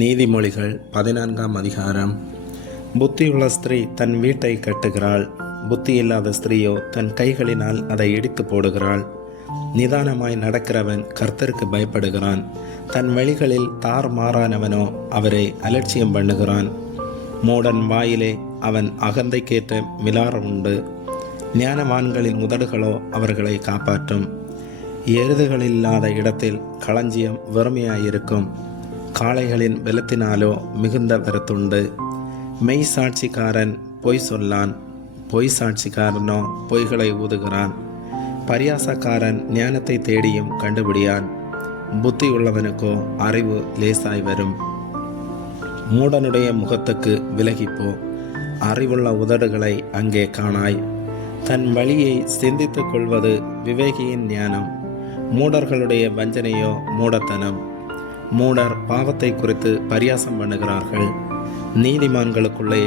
நீதிமொழிகள் 14ஆம் அதிகாரம். புத்தியுள்ள ஸ்திரீ தன் வீட்டை கட்டுகிறாள், புத்தியில்லாத ஸ்திரீயோ தன் கைகளினால் அதை இடித்து போடுகிறாள். நிதானமாய் நடக்கிறவன் கர்த்தருக்கு பயப்படுகிறான், தன் வழிகளில் தாறுமாறானவனோ அவரை அலட்சியம் பண்ணுகிறான். மூடன் வாயிலே அவன் அகந்தைக்கேற்ற மிலாரம் உண்டு, ஞானவான்களின் உதடுகளோ அவர்களை காப்பாற்றும். எருதுகளில்லாத இடத்தில் களஞ்சியம் வெறுமையாயிருக்கும், காளைகளின் பலத்தினாலோ மிகுந்த வருத்துண்டு. மெய் சாட்சிக்காரன் பொய் சொல்லான், பொய் சாட்சிக்காரனோ பொய்களை ஊதுகிறான். பரியாசக்காரன் ஞானத்தை தேடியும் கண்டுபிடியான், புத்தி உள்ளவனுக்கோ அறிவு லேசாய் வரும். மூடனுடைய முகத்துக்கு விலகிப்போ, அறிவுள்ள உதடுகளை அங்கே காணாய். தன் வழியை சிந்தித்துக் கொள்வது விவேகியின் ஞானம், மூடர்களுடைய வஞ்சனையோ மூடத்தனம். மூடர் பாவத்தை குறித்து பரியாசம் பண்ணுகிறார்கள், நீதிமான்களுக்குள்ளே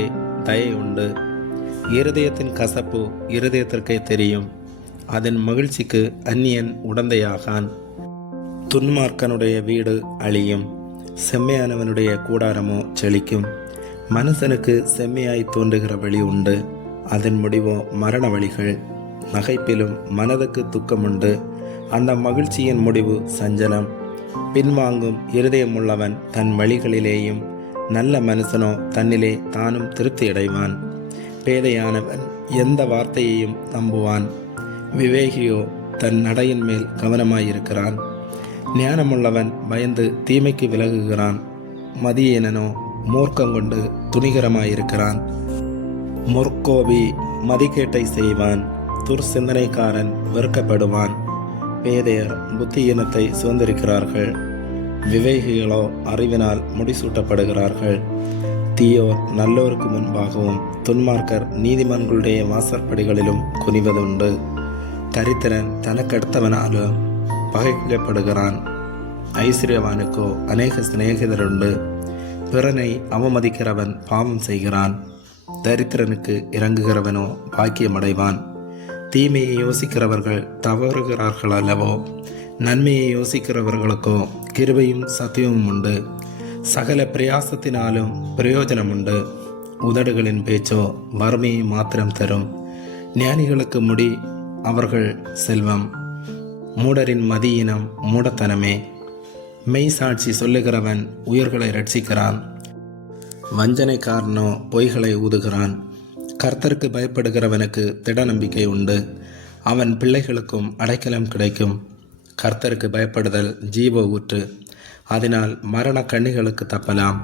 தயை உண்டு. இருதயத்தின் கசப்பு இருதயத்திற்கே தெரியும், அதன் மகிழ்ச்சிக்கு அந்நியன் உடந்தையாகான். துன்மார்க்கனுடைய வீடு அழியும், செம்மையானவனுடைய கூடாரமோ செழிக்கும். மனுஷனுக்கு செம்மையாய் தோன்றுகிற வழி உண்டு, அதன் முடிவோ மரண வழிகள். நகைப்பிலும் மனதுக்கு துக்கமுண்டு, அந்த மகிழ்ச்சியின் முடிவு சஞ்சலம். பின்வாங்கும் இருதயமுள்ளவன் தன் வழிகளிலேயும், நல்ல மனுஷனோ தன்னிலே தானும் திருப்தி அடைவான். பேதையானவன் எந்த வார்த்தையையும் நம்புவான், விவேகியோ தன் நடையின் மேல் கவனமாயிருக்கிறான். ஞானமுள்ளவன் பயந்து தீமைக்கு விலகுகிறான், மதியீனனோ மூர்க்கங்கொண்டு துணிகரமாயிருக்கிறான். முற்கோபி மதிக்கேட்டை செய்வான், துர்சிந்தனைக்காரன் வெறுக்கப்படுவான். பேதையர் புத்தியீனத்தை சுதந்திரிக்கிறார்கள், விவேகிகளோ அறிவினால் முடிசூட்டப்படுகிறார்கள். தீயோர் நல்லோருக்கு முன்பாகவும், துன்மார்க்கர் நீதிமான்களுடைய வாசற்படிகளிலும் குனிவதுண்டு. தரித்திரன் தனக்கடுத்தவனாலும் பகைக்கப்படுகிறான், ஐஸ்வர்யவானுக்கோ அநேக சிநேகிதருண்டு. பிறனை அவமதிக்கிறவன் பாவம் செய்கிறான், தரித்திரனுக்கு இறங்குகிறவனோ பாக்கியமடைவான். தீமையை யோசிக்கிறவர்கள் தவறுகிறார்கள் அல்லவோ, நன்மையை யோசிக்கிறவர்களுக்கோ கிருபையும் சத்தியமும் உண்டு. சகல பிரயாசத்தினாலும் பிரயோஜனம் உண்டு, உதடுகளின் பேச்சோ வறுமையை மாத்திரம் தரும். ஞானிகளுக்கு முடி அவர்கள் செல்வம், மூடரின் மதியினம் மூடத்தனமே. மெய் சாட்சி சொல்லுகிறவன் உயிர்களை ரட்சிக்கிறான், வஞ்சனைக்காரனோ பொய்களை ஊதுகிறான். கர்த்தருக்கு பயப்படுகிறவனுக்கு திட நம்பிக்கை உண்டு, அவன் பிள்ளைகளுக்கும் அடைக்கலம் கிடைக்கும். கர்த்தருக்கு பயப்படுதல் ஜீவ ஊற்று, அதனால் மரண கண்ணிகளுக்கு தப்பலாம்.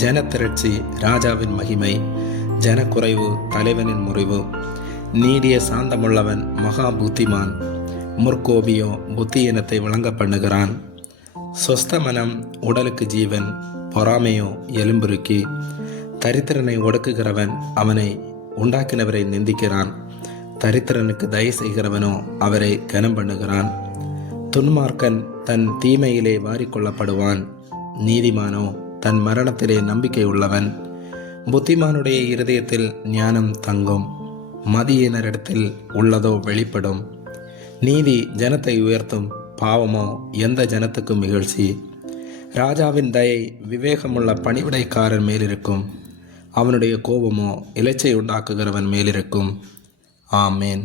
ஜனத்திரட்சி ராஜாவின் மகிமை, ஜனக்குறைவு தலைவனின் முறிவு. நீடிய சாந்தமுள்ளவன் மகா புத்திமான், முற்கோபியோ புத்தியினத்தை விளங்க பண்ணுகிறான். சொஸ்த மனம் உடலுக்கு ஜீவன், பொறாமையோ எலும்புருக்கி. தரித்திரனை ஒடுக்குகிறவன் அவனை உண்டாக்கினவரை நிந்திக்கிறான், தரித்திரனுக்கு தயை செய்கிறவனோ அவரை கனம் பண்ணுகிறான். துன்மார்க்கன் தன் தீமையிலே வாரிக்கொள்ளப்படுவான், நீதிமானோ தன் மரணத்திலே நம்பிக்கை உள்ளவன். புத்திமானுடைய இருதயத்தில் ஞானம் தங்கும், மதியினரிடத்தில் உள்ளதோ வெளிப்படும். நீதி ஜனத்தை உயர்த்தும், பாவமோ எந்த ஜனத்துக்கும் இகழ்ச்சி. ராஜாவின் தயை விவேகமுள்ள பணிவிடைக்காரன் மேலிருக்கும், அவனுடைய கோபமோ இலச்சை உண்டாக்குகிறவன் மேலிருக்கும். ஆமேன்.